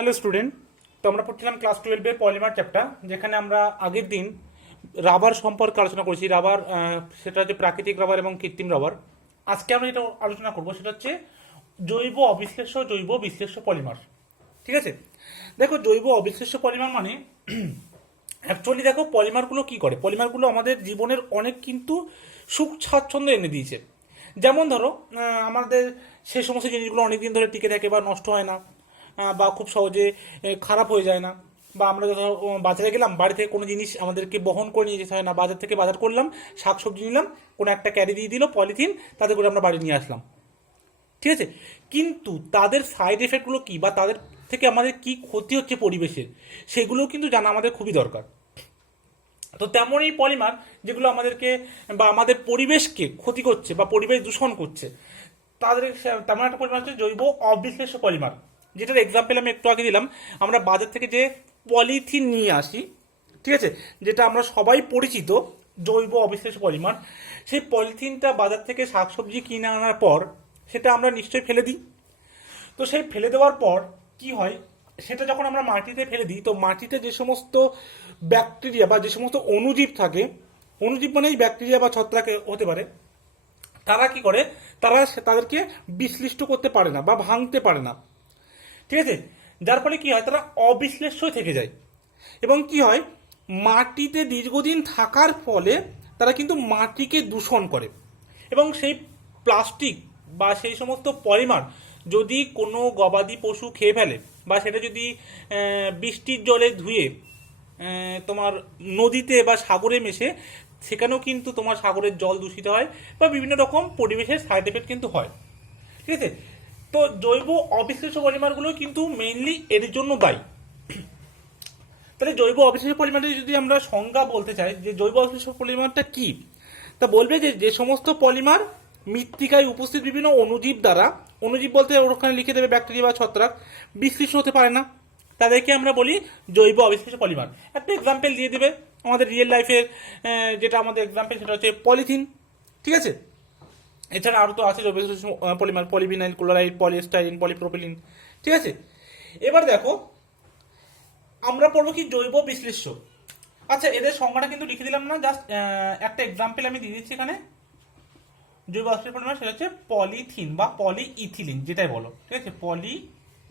Hello student, তো আমরা পড়ছিলাম ক্লাস 12-এর পলিমার চ্যাপ্টার, যেখানে আমরা আগের দিন রাবার সম্পর্কে আলোচনা করেছি। রাবার সেটা হচ্ছে প্রাকৃতিক রাবার এবং কৃত্রিম রাবার। আজকে আমরা যেটা আলোচনা করব সেটা হচ্ছে জৈব অবিশ্লেষ্য জৈব বিশ্লেষ্য পলিমার। ঠিক আছে, দেখো জৈব অবিশ্লেষ্য পলিমার মানে অ্যাকচুয়ালি দেখো পলিমারগুলো কি করে। পলিমারগুলো আমাদের জীবনের অনেক কিন্তু সুখ স্বাচ্ছন্দ্য এনে দিয়েছে। যেমন ধরো আমাদের সে সমস্ত জিনিসগুলো অনেকদিন ধরে টিকে থাকে বা নষ্ট হয় না, বা খুব সহজে খারাপ হয়ে যায় না। বা আমরা যখন বাজারে গেলাম, বাড়ি থেকে কোনো জিনিস আমাদেরকে বহন করে নিয়ে যেতে হয় না, বাজার থেকে বাজার করলাম, শাকসবজি নিলাম, কোনো একটা ক্যারি দিয়ে দিল পলিথিন, তাতে করে আমরা বাড়ি নিয়ে আসলাম। ঠিক আছে, কিন্তু তাদের সাইড এফেক্টগুলো কী বা তাদের থেকে আমাদের কি ক্ষতি হচ্ছে পরিবেশের, সেগুলোও কিন্তু জানা আমাদের খুবই দরকার। তো তেমনই পলিমার যেগুলো আমাদেরকে বা আমাদের পরিবেশকে ক্ষতি করছে বা পরিবেশ দূষণ করছে, তাদের তেমন একটা পলিমার হচ্ছে জৈব অবিশ্লেষ্য পলিমার, যেটার এক্সাম্পল আমি একটু আগে দিলাম। আমরা বাজার থেকে যে পলিথিন নিয়ে আসি, ঠিক আছে, যেটা আমরা সবাই পরিচিত জৈব অবিশ্লেষ্য পলিমার, সেই পলিথিনটা বাজার থেকে শাকসবজি কিনে আনার পর সেটা আমরা নিশ্চয়ই ফেলে দিই। তো সেই ফেলে দেওয়ার পর কি হয়, সেটা যখন আমরা মাটিতে ফেলে দিই, তো মাটিতে যে সমস্ত ব্যাকটেরিয়া বা যে সমস্ত অণুজীব থাকে, অণুজীব মানেই ব্যাকটেরিয়া বা ছত্রাক হতে পারে, তারা কি করে, তারা তাদেরকে বিশ্লিষ্ট করতে পারে না বা ভাঙতে পারে না। ঠিক আছে, যার ফলে কি হয়, তারা অবিশ্লেষ্য থেকে যায়। এবং কি হয়, মাটিতে দীর্ঘদিন থাকার ফলে তারা কিন্তু মাটিকে দূষণ করে। এবং সেই প্লাস্টিক বা সেই সমস্ত পলিমার যদি কোনো গবাদি পশু খেয়ে ফেলে, বা সেটা যদি বৃষ্টির জলে ধুয়ে তোমার নদীতে বা সাগরে মেশে, সেখানেও কিন্তু তোমার সাগরের জল দূষিত হয় বা বিভিন্ন রকম পরিবেশের সাইড এফেক্ট কিন্তু হয়। ঠিক আছে, তো জৈব অবিশ্লেষ্য পলিমারগুলো কিন্তু মেইনলি এর জন্য দায়ী। তাহলে জৈব অবিশ্লেষ্য পলিমারের যদি আমরা সংজ্ঞা বলতে চাই যে জৈব অবিশ্লেষ্য পলিমারটা কি, তা বলবে যে যে সমস্ত পলিমার মৃত্তিকায় উপস্থিত বিভিন্ন অণুজীব দ্বারা, অণুজীব বলতে ওখানে লিখে দেবে ব্যাকটেরিয়া বা ছত্রাক, বিশ্লিষ্ট হতে পারে না, তাদেরকে আমরা বলি জৈব অবিশ্লেষ্য পলিমার। একটা এক্সাম্পল দিয়ে দেবে আমাদের রিয়েল লাইফের, যেটা আমাদের এক্সাম্পল সেটা হচ্ছে পলিথিন। ঠিক আছে, এছাড়া আরও তো আছে জৈব polymer, polyvinyl chloride, polystyrene, polypropylene. ঠিক আছে, এবার দেখো আমরা পড়বো কি জৈব বিশ্লেষ্য। আচ্ছা, এদের সংজ্ঞাটা কিন্তু লিখে দিলাম না, জাস্ট একটা এক্সাম্পল আমি দিয়ে দিচ্ছি এখানে। জৈব অক্সিজেন পলিমার সেটা হচ্ছে পলিথিন বা পলি ইথিলিন, যেটাই বলো। ঠিক আছে, পলি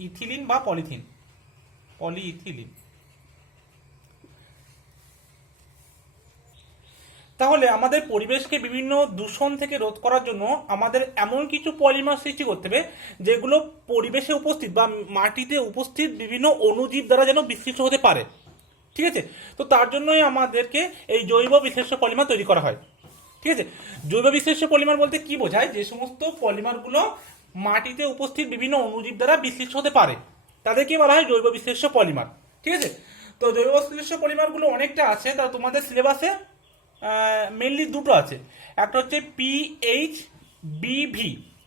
ইথিলিন বা পলিথিন, পলি ইথিলিন। তাহলে আমাদের পরিবেশকে বিভিন্ন দূষণ থেকে রোধ করার জন্য আমাদের এমন কিছু পলিমার সৃষ্টি করতে হবে যেগুলো পরিবেশে উপস্থিত বা মাটিতে উপস্থিত বিভিন্ন অণুজীব দ্বারা যেন বিশ্লিষ্ট হতে পারে। ঠিক আছে, তো তার জন্যই আমাদেরকে এই জৈব বিশ্লেষ্য পলিমার তৈরি করা হয়। ঠিক আছে, জৈব বিশ্লেষ্য পলিমার বলতে কি বোঝায়, যে সমস্ত পলিমারগুলো মাটিতে উপস্থিত বিভিন্ন অণুজীব দ্বারা বিশ্লিষ্ট হতে পারে, তাদেরকে বলা হয় জৈব বিশ্লেষ্য পলিমার। ঠিক আছে, তো জৈব বিশ্লেষ্য পলিমারগুলো অনেকটা আছে, তা তোমাদের সিলেবাসে মেনলি দুটো আছে। একটা হচ্ছে PHBV,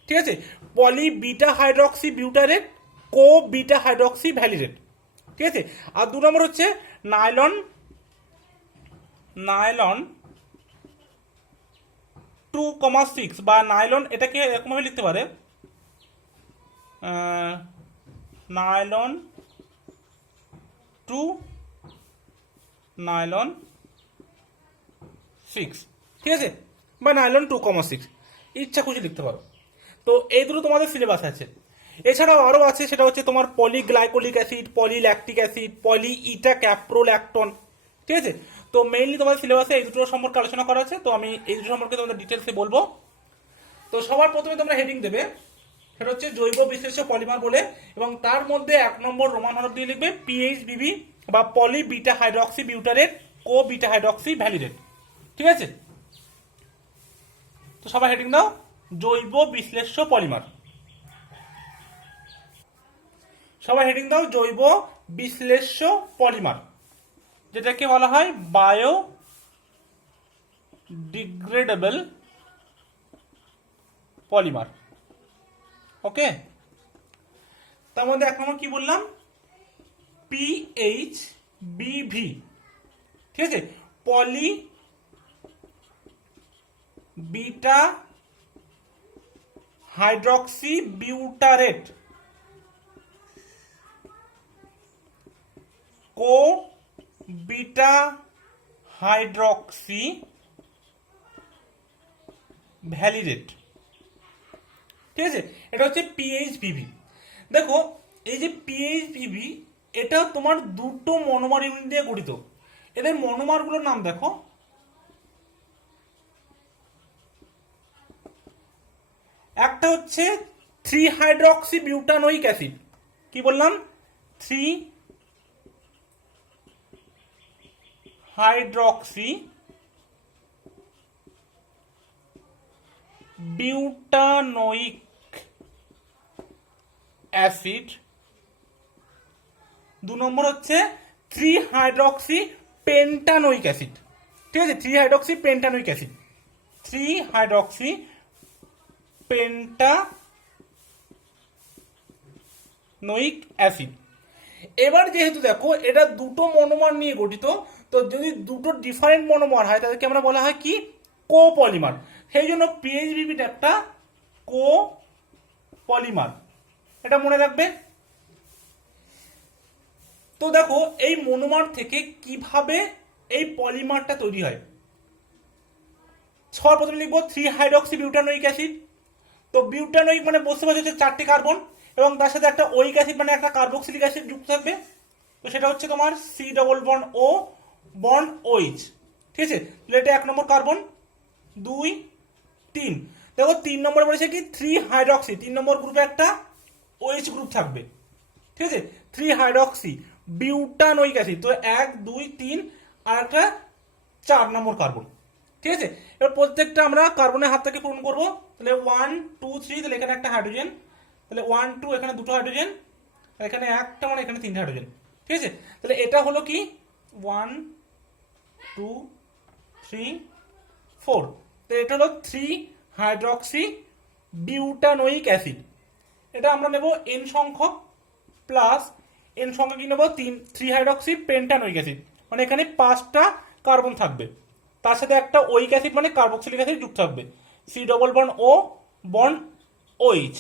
ঠিক আছে, পলি বিটা হাইড্রক্সি বিউটারেট কো বিটা হাইড্রক্সি ভ্যালিডেট। ঠিক আছে, আর 2 নম্বর হচ্ছে নাইলন, নাইলন 2,6 বা নাইলন, এটাকে এরকমভাবে লিখতে পারে নাইলন 2, নাইলন 6। ঠিক আছে, বা নাইলন 2,6, ইচ্ছা খুশি লিখতে পারো। তো এই দুটো তোমাদের সিলেবাস আছে। এছাড়াও আরও আছে, সেটা হচ্ছে তোমার পলিগ্লাইকোলিক অ্যাসিড, পলিল্যাকটিক অ্যাসিড, পলি ইটা ক্যাপ্রোল্যাকটন। ঠিক আছে, তো মেইনলি তোমাদের সিলেবাসে এই দুটো সম্পর্কে আলোচনা করা আছে, তো আমি এই দুটো সম্পর্কে তোমাদের ডিটেলসে বলবো। তো সবার প্রথমে তোমরা হেডিং দেবে, সেটা হচ্ছে জৈব বিশ্লেষ্য পলিমার বলে, এবং তার মধ্যে 1 নম্বর রোমান হরফ দিয়ে লিখবে PHBV বা পলি বিটা হাইড্রক্সি বিউটারেট কো বিটা হাইড্রক্সি ভ্যালিডেট। ঠিক আছে, তো সবাই হেডিং দাও জৈব বিশ্লেষ্য পলিমার, সবাই হেডিং দাও জৈব বিশ্লেষ্য পলিমার, যেটাকে বলা হয় বায়ো ডিগ্রেডেবল পলিমার। ওকে, তার মধ্যে 1 নম্বর কি বললাম, PHBV। ঠিক আছে, পলি বিটা হাইড্রক্সি বিউটারেট, কো বিটা হাইড্রক্সি ভ্যালিডেট। ঠিক আছে, এটা হচ্ছে পিএইচভিভি। দেখো এই যে পিএইচভিভি, এটা তোমার দুটো মনোমার ইউনিট দিয়ে গঠিত। এদের মনোমারগুলোর নাম দেখো, একটা হচ্ছে 3 হাইড্রক্সি বিউটানোইক অ্যাসিড। কি বললাম? 3 হাইড্রক্সি বিউটানোইক অ্যাসিড। 2 নম্বর হচ্ছে 3 হাইড্রক্সি পেন্টানোইক অ্যাসিড। ঠিক আছে, 3 হাইড্রক্সি পেন্টানোইক অ্যাসিড, 3 হাইড্রক্সি পেন্টানোইক অ্যাসিড। এবার যেহেতু দেখো এটা দুটো মনোমার নিয়ে গঠিত, তো যদি দুটো ডিফারেন্ট মনোমার হয় তাদেরকে আমরা বলা হয় কি? কোপলিমার। সেই জন্য পিএইচভিভিটা একটা কোপলিমার, এটা মনে রাখবে। তো দেখো এই মনোমার থেকে কিভাবে এই পলিমারটা তৈরি হয়। সবার প্রথমে লিখবো 3 হাইড্রক্সি বিউটানোইক অ্যাসিড। তো বিউটানোইক মানে বুঝতে পারছো হচ্ছে 4টি কার্বন, এবং তার সাথে একটা ওইক অ্যাসিড মানে একটা কার্বক্সিলিক অ্যাসিড যুক্ত থাকবে। তো সেটা হচ্ছে তোমার C double bond O bond OH. ঠিক আছে, তাহলে এটা 1 নম্বর কার্বন। 2 3, দেখো 3 নম্বরে বলেছে কি 3 হাইড্রক্সি, 3 নম্বর গ্রুপে একটা ওইচ গ্রুপ থাকবে। ঠিক আছে, 3 হাইড্রক্সি বিউটানোইক অ্যাসিড। তো 1 2 3 আর একটা 4 নম্বর কার্বন। ঠিক আছে, এবার প্রত্যেকটা আমরা কার্বনের হাত থেকে পূরণ করবো। তাহলে 1 2 3, তাহলে এখানে একটা হাইড্রোজেন, তাহলে 1 2, এখানে দুটো হাইড্রোজেন, এখানে একটা মানে এখানে 3 হাইড্রোজেন। ঠিক আছে, তাহলে এটা হলো কি 1 2 3 4। তো এটা হলো 3 হাইড্রক্সি বিউটানোইক অ্যাসিড। এটা আমরা নেব n সংখ্যক, প্লাস n সংখ্যক কি নেব 3 হাইড্রক্সি পেন্টানোইক অ্যাসিড, মানে এখানে 5টা কার্বন থাকবে, তার সাথে একটা ওইক অ্যাসিড মানে কার্বক্সিলিক অ্যাসিড যুক্ত থাকবে, C double bond O bond OH.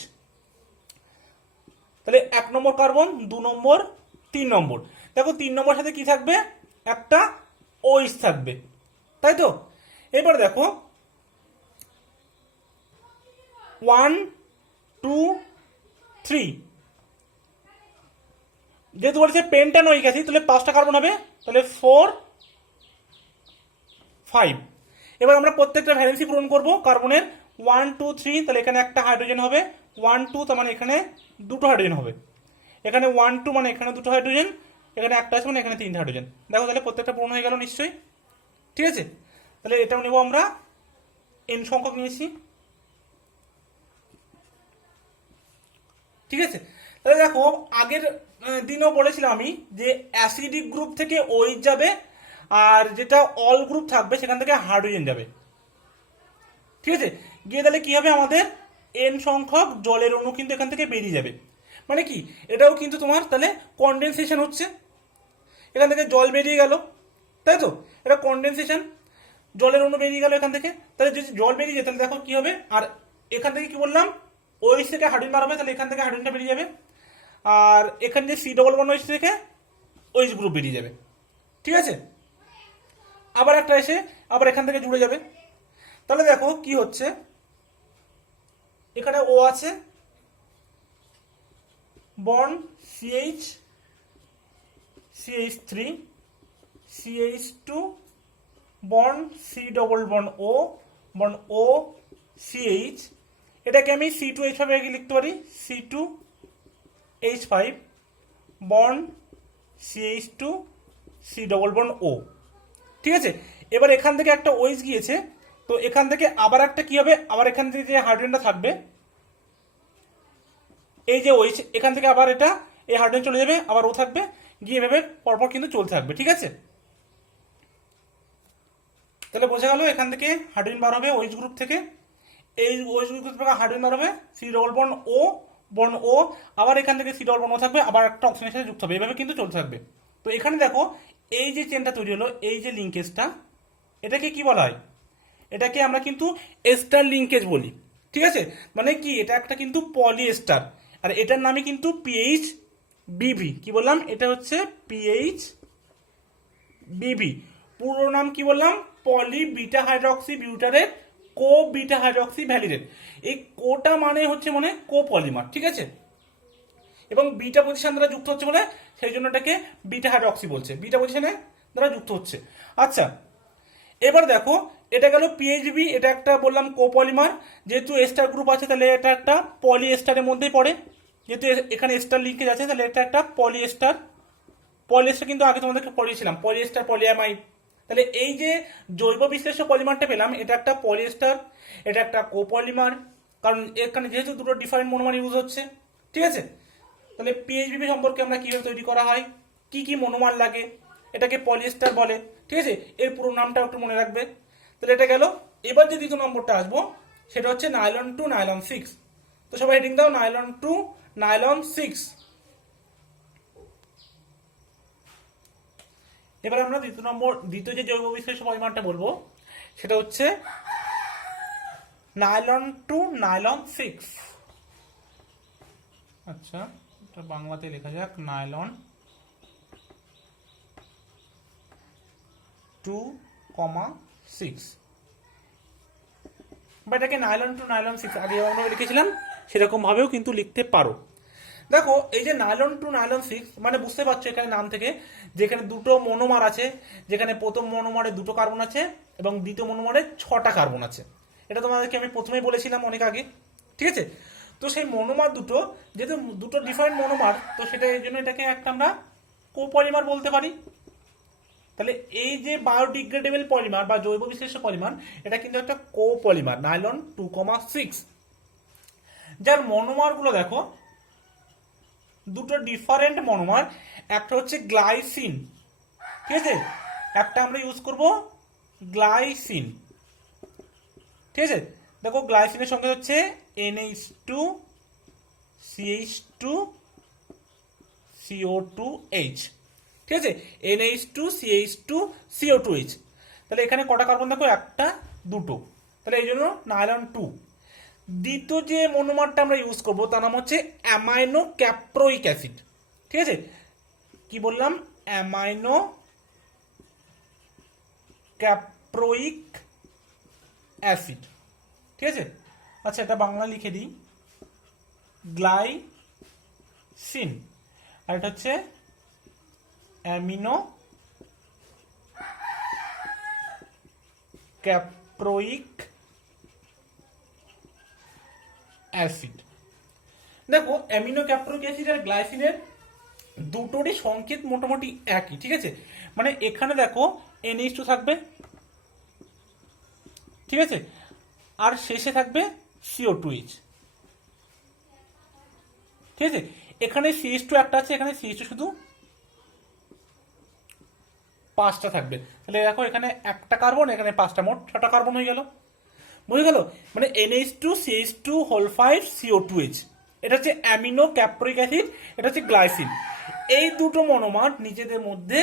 তাহলে 1 নম্বর কার্বন, 2 নম্বর, 3 নম্বর। দেখো 3 নম্বর সাথে কি থাকবে? একটা ওইচ থাকবে, তাই তো। এবার দেখো 1 2 3, যেহেতু বলেছে পেন্টানোইক অ্যাসিড তাহলে 5টা কার্বন হবে, তাহলে 4 5। এবার আমরা প্রত্যেকটা ভ্যালেন্সি পূরণ করব কার্বনের। 1 2 3, তাহলে এখানে একটা হাইড্রোজেন হবে। 1 2, তার মানে এখানে দুটো হাইড্রোজেন হবে। এখানে 1 2 মানে এখানে দুটো হাইড্রোজেন, এখানে একটা আছে মানে এখানে 3 হাইড্রোজেন। দেখো তাহলে প্রত্যেকটা পূরণ হয়ে গেল নিশ্চয়ই। ঠিক আছে, তাহলে এটাও নেব আমরা, n সংখ্যক নিয়েছি। ঠিক আছে, তাহলে দেখো আগের দিনও বলেছিলাম আমি যে অ্যাসিডিক গ্রুপ থেকে ওইচ যাবে, আর যেটা অল গ্রুপ থাকবে সেখান থেকে হাইড্রোজেন যাবে। ঠিক আছে, গিয়ে তাহলে কি হবে? আমাদের n সংখ্যক জলের অণু কিন্তু এখান থেকে বেরিয়ে যাবে। মানে কি, এটাও কিন্তু তোমার তাহলে কনডেনসেশন হচ্ছে, এখান থেকে জল বেরিয়ে গেল, তাই তো। এটা কনডেনসেশন, জলের অণু বেরিয়ে গেল এখান থেকে। তাহলে যদি জল বেরিয়ে যায় তাহলে দেখো কি হবে, আর এখান থেকে কি বললাম ওইচ থেকে হাইড্রোজেন বার হবে, তাহলে এখান থেকে হাইড্রোজেনটা বেরিয়ে যাবে, আর এখানে যে সি ডবল বন্ড ওইচ থেকে ওইচ গ্রুপ বেরিয়ে যাবে। ঠিক আছে, আবার একটা এসে আবার এখান থেকে জুড়ে যাবে। তাহলে দেখো কি হচ্ছে, এখানে ও আছে, bond CH CH3 CH2, bond C double bond O bond O CH। এটাকে আমি C2H ভাবে লিখতে পারি, C2H5, bond CH2 C double bond O. ঠিক আছে, এবার এখান থেকে একটা ওইচ গিয়েছে, তো এখান থেকে আবার একটা কি হবে, আবার এখান থেকে যে হাইড্রোজেনটা থাকবে, এই যে ওইচ, এখান থেকে আবার এটা এই হাইড্রোজেন চলে যাবে, আবার ও থাকবে, গিয়ে এভাবে পরপর কিন্তু চলতে থাকবে। ঠিক আছে, তাহলে বোঝা গেল এখান থেকে হাইড্রোজেন বার হবে ওইচ গ্রুপ থেকে, এই ওইচ গ্রুপ থেকে হাইড্রোজেন বার হবে, সি ডবল বন্ড ও, আবার এখান থেকে সি ডবল বন্ড ও থাকবে, আবার একটা অক্সিজেনের সাথে যুক্ত হবে, এভাবে কিন্তু চলতে থাকবে। তো এখানে দেখো এই যে চেনটা তৈরি হলো, এই যে লিঙ্কেজটা, এটাকে কি বলা হয়? এটাকে আমরা কিন্তু এস্টার লিঙ্কেজ বলি। ঠিক আছে, মানে কি, এটা একটা কিন্তু পলিএস্টার, আর এটার নামে কিন্তু পিএইচ বিভি। কি বললাম? এটা হচ্ছে পিএইচ বিবি, পুরো নাম কি বললাম, পলি বিটা হাইড্রক্সি বিউটারেট কো বিটা হাইড্রক্সি ভ্যালিডেট। এই কোটা মানে হচ্ছে মানে কোপলিমার, ঠিক আছে, এবং বিটা পজিশন দ্বারা যুক্ত হচ্ছে বলে সেই জন্য এটাকে বিটা হাইড্রক্সি বলছে, বিটা পজিশনে দ্বারা যুক্ত হচ্ছে। আচ্ছা, এবার দেখো এটা গেল পিএইচবি, এটা একটা বললাম কোপলিমার, যেহেতু এস্টার গ্রুপ আছে তাহলে এটা একটা পলি এস্টারের মধ্যেই পড়ে, যেহেতু এখানে এস্টার লিঙ্কেজ আছে তাহলে এটা একটা পলিএস্টার। পলিএস্টার কিন্তু আগে তোমাদেরকে পড়িয়েছিলাম, পলিএস্টার পলিঅ্যামাইড। তাহলে এই যে জৈব বিশ্লেষ্য পলিমারটা পেলাম, এটা একটা পলিএস্টার, এটা একটা কোপলিমার, কারণ এখানে যেহেতু দুটো ডিফারেন্ট মনোমার ইউজ হচ্ছে, ঠিক আছে। তাহলে পিএইচবি সম্পর্কে আমরা কিভাবে তৈরি করা হয়, কি কি মনোমার লাগে, এটাকে পলিএস্টার বলে, ঠিক আছে, এর পুরো নামটা একটু মনে রাখবে। তাহলে এটা গেল। এবার যে দ্বিতীয় নম্বরটা আসবো সেটা হচ্ছে নাইলন টু নাইলন 6। তো সবাই হেডিং দাও নাইলন টু নাইলন 6। এবার আমরা দ্বিতীয় যে জৈব বিশ্লেষ্য পরিমাণটা বলবো সেটা হচ্ছে নাইলন টু নাইলন 6। আচ্ছা, এটা বাংলাতে লেখা যাক নাইলন 2,6, বা এটাকে নাইলন টু নাইলন 6 আগে যেমন লিখেছিলাম সেরকম ভাবেও কিন্তু লিখতে পারো। দেখো এই যে নাইলন টু নাইলন 6 মানে বুঝতে পারছো এখানে নাম থেকে, যেখানে দুটো মনোমার আছে, যেখানে প্রথম মনোমারে দুটো কার্বন আছে এবং দ্বিতীয় মনোমারে 6টা কার্বন আছে। এটা তোমাদেরকে আমি প্রথমেই বলেছিলাম অনেক আগে, ঠিক আছে। তো সেই মনোমার দুটো, যেহেতু দুটো ডিফারেন্ট মনোমার, তো সেটা এই জন্য এটাকে একটা আমরা কোপলিমার বলতে পারি। তাহলে এই যে বায়োডিগ্রেডেবল পলিমার বা জৈব বিশ্লেষ্য পলিমার, এটা কিন্তু একটা কোপলিমার নাইলন 2,6, যার মনোমার গুলো দেখো দুটো ডিফারেন্ট মনোমার, একটা হচ্ছে গ্লাইসিন, ঠিক আছে, একটা আমরা ইউজ করব গ্লাইসিন, ঠিক আছে। দেখো গ্লাইসিনের সঙ্গে হচ্ছে NH2 CH2 CO2H, ঠিক আছে, NH2 CH2 CO2H। তাহলে এখানে কটা কার্বন দেখো, একটা দুটো, তাহলে এই জন্য নাইলন 2। দ্বিতীয় যে মনোমারটা আমরা ইউজ করব তার নাম হচ্ছে অ্যামাইনো ক্যাপ্রোইক অ্যাসিড, ঠিক আছে, কি বললাম, অ্যামাইনো ক্যাপ্রোইক অ্যাসিড, ঠিক আছে। আচ্ছা, এটা বাংলা লিখে দিই, গ্লাইসিন, আর এটা হচ্ছে অ্যামিনো ক্যাপ্রোইক অ্যাসিড। দেখো অ্যামিনো ক্যাপ্রোইক অ্যাসিড আর গ্লাইসিনের দুটোরই সংকেত মোটামুটি একই, ঠিক আছে। মানে এখানে দেখো NH2 থাকবে, ঠিক আছে, আর শেষে থাকবে CO2H, ঠিক আছে। এখানে CH2 একটা আছে, এখানে CH2 শুধু 5টা থাকবে। তাহলে দেখো এখানে একটা কার্বন, এখানে 5টা, মোট 6টা কার্বন হয়ে গেল, বুঝে গেল। মানে NH2 CH2 হোল 5 CO2H, এটা হচ্ছে অ্যামিনো ক্যাপ্রোইক অ্যাসিড, এটা হচ্ছে গ্লাইসিন। এই দুটো মনোমার নিজেদের মধ্যে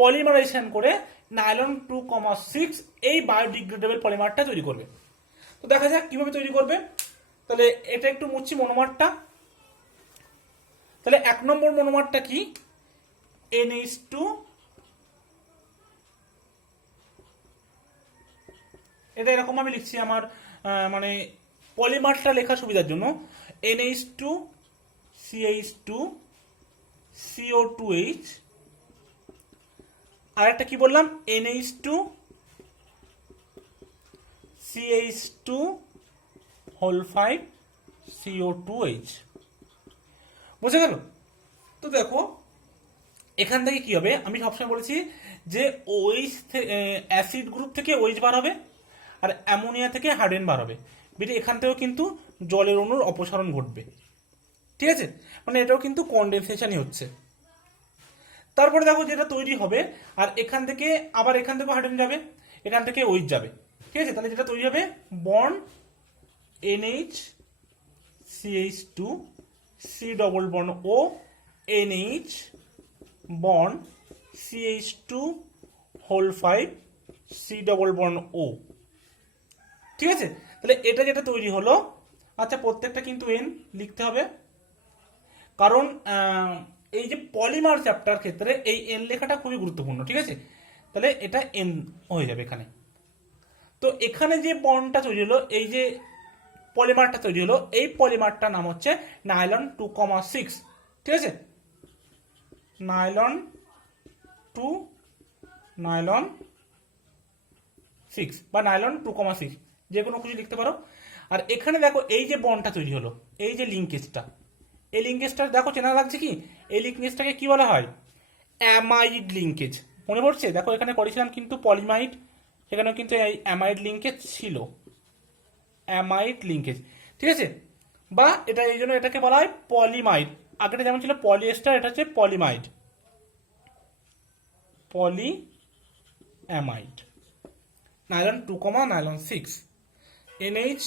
পলিমারাইজেশন করে নাইলন 2,6 এই বায়োডিগ্রেডেবল পলিমারটা তৈরি করবে। তো দেখা যাক কিভাবে তৈরি করবে। তাহলে এটা একটু মুছছি মনোমারটা। তাহলে 1 নম্বর মনোমারটা কি, NH2, এটা এরকম আমি লিখছি আমার মানে পলিমারটা লেখার সুবিধার জন্য, NH2 CH2 CO2H, আর একটা কি বললাম, NH2 CH2 হোল 5 CO2H, বুঝে গেল। তো দেখো এখান থেকে কি হবে, আমি সবসময় বলেছি যে OH অ্যাসিড গ্রুপ থেকে OH বার হবে আর অ্যামোনিয়া থেকে হাইড্রোজেন বার হবে, বেরিয়ে এখান থেকেও কিন্তু জলের অণুর অপসারণ ঘটবে, ঠিক আছে। মানে এটাও কিন্তু কনডেনসেশনই হচ্ছে। তারপরে দেখো যেটা তৈরি হবে, আর এখান থেকে আবার এখান থেকেও হাইড্রোজেন যাবে, এখান থেকে OH যাবে, ঠিক আছে। তাহলে যেটা তৈরি হবে bond NH CH2 C double bond O NH bond CH2 whole 5 C double bond O, ঠিক আছে। তাহলে এটা যেটা তৈরি হলো, আচ্ছা প্রত্যেকটা কিন্তু N লিখতে হবে, কারণ এই যে পলিমার চ্যাপ্টার ক্ষেত্রে এই N লেখাটা খুবই গুরুত্বপূর্ণ, ঠিক আছে। তাহলে এটা এন হয়ে যাবে এখানে। তো এখানে যে বন্ডটা তৈরি হলো, এই যে পলিমারটা তৈরি হলো, এই পলিমারটার নাম হচ্ছে নাইলন 2,6। ঠিক আছে, নাইলন 2 নাইলন 6 বা নাইলন 2,6, যে কোনো কিছু লিখতে পারো। আর এখানে দেখো এই যে বন্ডটা তৈরি হলো, এই যে লিঙ্কেজটা, এই লিঙ্কেজটা দেখো চেনা লাগছে কি? এই লিঙ্কেজটাকে কি বলা হয়? Amide linkage. মনে পড়ছে? দেখো এখানে করেছিলাম কিন্তু পলিমাইড, সেখানেও কিন্তু এই অ্যামাইড লিঙ্কেজ ছিল, অ্যামাইড লিঙ্কেজ। ঠিক আছে, বা এটা এই জন্য এটাকে বলা হয় পলিমাইড। আগেটা যেমন ছিল পলিয়েস্টার, এটা হচ্ছে polyimide, polyamide. Nylon 2, nylon 6, NH।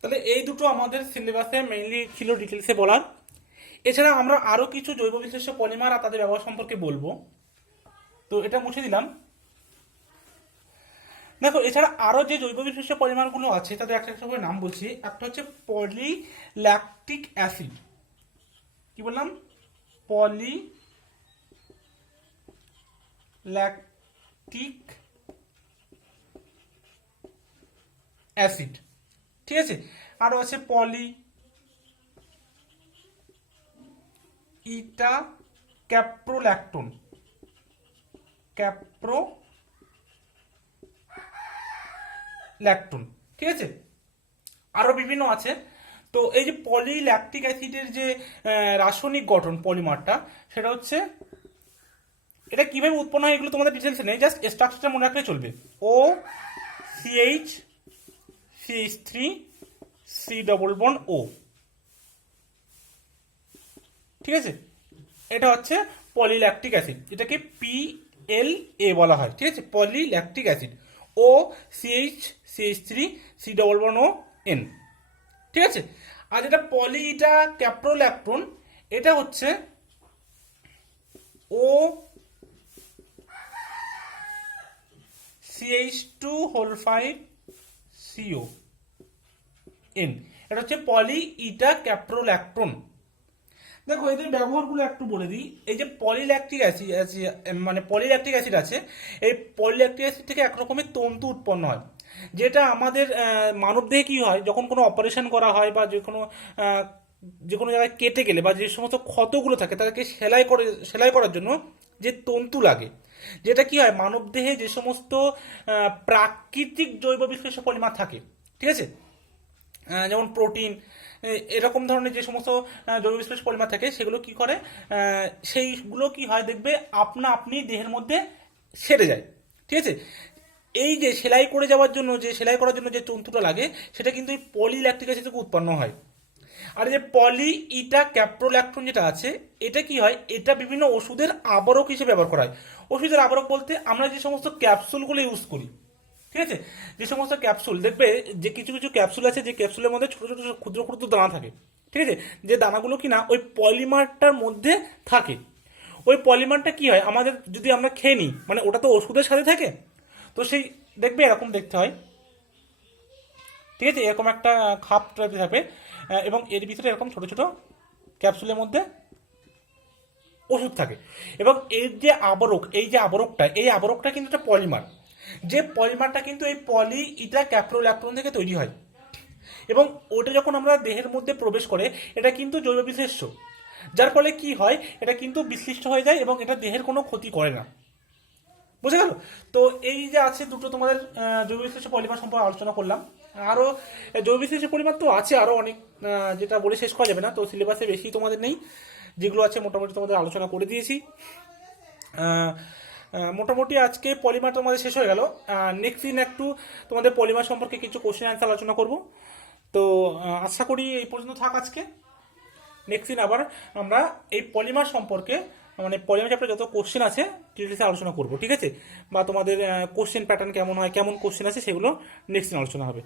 তাহলে এই দুটো আমাদের সিলেবাসে মেইনলি ছিল ডিটেলসে বলার। এছাড়া আমরা আরো কিছু জৈব বিশিষ্ট পলিমার আর তাদের ব্যবহার সম্পর্কে বলবো। তো এটা মুছে দিলাম। দেখো এছাড়া আরো যে জৈব বিশিষ্ট পলিমারগুলো আছে তাদের একটা একটা করে নাম বলছি। একটা হচ্ছে পলিল্যাকটিক অ্যাসিড। কি বললাম? Polylactic acid. ঠিক আছে, আরো আছে পলি ইটা ক্যাপ্রোল্যাকটোন, ক্যাপ্রোল্যাকটোন। ঠিক আছে, আরো বিভিন্ন আছে। তো এই যে পলিল্যাকটিক অ্যাসিডের যে রাসায়নিক গঠন পলিমারটা, সেটা হচ্ছে, এটা কিভাবে উৎপন্ন হয় এগুলো তোমাদের ডিটেলস নেই, জাস্ট স্ট্রাকচারটা মনে রাখলে চলবে। ও CH CH3 C double bond O। ঠিক আছে, এটা হচ্ছে পলিল্যাকটিক অ্যাসিড, এটাকে PLA বলা হয়। ঠিক আছে, পলিল্যাকটিক অ্যাসিড। ও CH3 C double bond O N। ঠিক আছে, আর যেটা পলিইটা ক্যাপ্রোল্যাকটোন, এটা হচ্ছে ও CH2 হোল 5 CO N। এটা হচ্ছে পলিইটা ক্যাপ্রোল্যাকটোন। দেখো এদের ব্যবহারগুলো একটু বলে দিই। এই যে পলিল্যাকটিক অ্যাসিড আছে, মানে পলিল্যাকটিক অ্যাসিড আছে, এই পলিল্যাকটিক অ্যাসিড থেকে এক রকমের তন্তু উৎপন্ন হয়, যেটা আমাদের মানবদেহে কি হয়, যখন কোনো অপারেশন করা হয় বা যে কোনো জায়গায় কেটে গেলে বা যে সমস্ত ক্ষতগুলো থাকে তাদেরকে সেলাই করার জন্য যে তন্তু লাগে, যেটা কি হয় মানবদেহে যে সমস্ত প্রাকৃতিক জৈব বিশ্লেষ্য পলিমার থাকে, ঠিক আছে, যেমন প্রোটিন, এরকম ধরনের যে সমস্ত জৈব বিশ্লেষ্য পলিমার থাকে, সেগুলো কি করে, সেইগুলো কি হয় দেখবে আপনি দেহের মধ্যে সেরে যায়। ঠিক আছে, এই যে সেলাই করার জন্য যে তন্তুটা লাগে, সেটা কিন্তু এই পলিল্যাকটিক অ্যাসিড থেকে উৎপন্ন হয়। আর যে পলি ইটা ক্যাপ্রোল্যাকটোন যেটা আছে, এটা কি হয়, এটা বিভিন্ন ওষুধের আবরক হিসেবে ব্যবহার করা হয়। ওষুধের আবরক বলতে আমরা যে সমস্ত ক্যাপসুলগুলো ইউজ করি, ঠিক আছে, যে সমস্ত ক্যাপসুল দেখবে, যে কিছু কিছু ক্যাপসুল আছে যে ক্যাপসুলের মধ্যে ছোট ছোট ক্ষুদ্র ক্ষুদ্র দানা থাকে, ঠিক আছে, যে দানাগুলো কিনা ওই পলিমারটার মধ্যে থাকে। ওই পলিমারটা কি হয় আমাদের, যদি আমরা খেয়ে নিই, মানে ওটা তো ওষুধের সাথে থাকে, তো সেই দেখবে এরকম দেখতে হয়। ঠিক আছে, এরকম একটা খাপ টাইপের থাকবে, এবং এর ভিতরে এরকম ছোট ছোট ক্যাপসুলের মধ্যে ওষুধ থাকে। এবং এর যে আবরক, এই আবরকটা কিন্তু একটা পলিমার, যে পলিমারটা কিন্তু এই পলি ইটা ক্যাপ্রোল্যাকটোন থেকে তৈরি হয়। এবং ওটা যখন আমরা দেহের মধ্যে প্রবেশ করে, এটা কিন্তু জৈব বিশ্লেষ্য, যার ফলে কি হয়, এটা কিন্তু বিশ্লিষ্ট হয়ে যায় এবং এটা দেহের কোনো ক্ষতি করে না। বুঝে গেল? তো এই যে আছে দুটো তোমাদের জৈব বিশ্লেষ্য পলিমার সম্পর্কে আলোচনা করলাম। আরও জৈব বিশ্লেষ্য পলিমার তো আছে আরও অনেক, যেটা বলে শেষ করা যাবে না, তো সিলেবাসে বেশি তোমাদের নেই, যেগুলো আছে মোটামুটি তোমাদের আলোচনা করে দিয়েছি। মোটামুটি আজকে পলিমার তোমাদের শেষ হয়ে গেল। নেক্সট দিন একটু তোমাদের পলিমার সম্পর্কে কিছু কোশ্চেন অ্যান্সার আলোচনা করব। তো আশা করি এই পর্যন্ত থাক আজকে। নেক্সট দিন আবার আমরা এই পলিমার সম্পর্কে, মানে পলিমার চ্যাপ্টারে যত কোশ্চেন আছে ডিটেলসে আলোচনা করব, ঠিক আছে, বা তোমাদের কোশ্চেন প্যাটার্ন কেমন হয়, কেমন কোশ্চেন আছে, সেগুলো নেক্সট দিন আলোচনা হবে।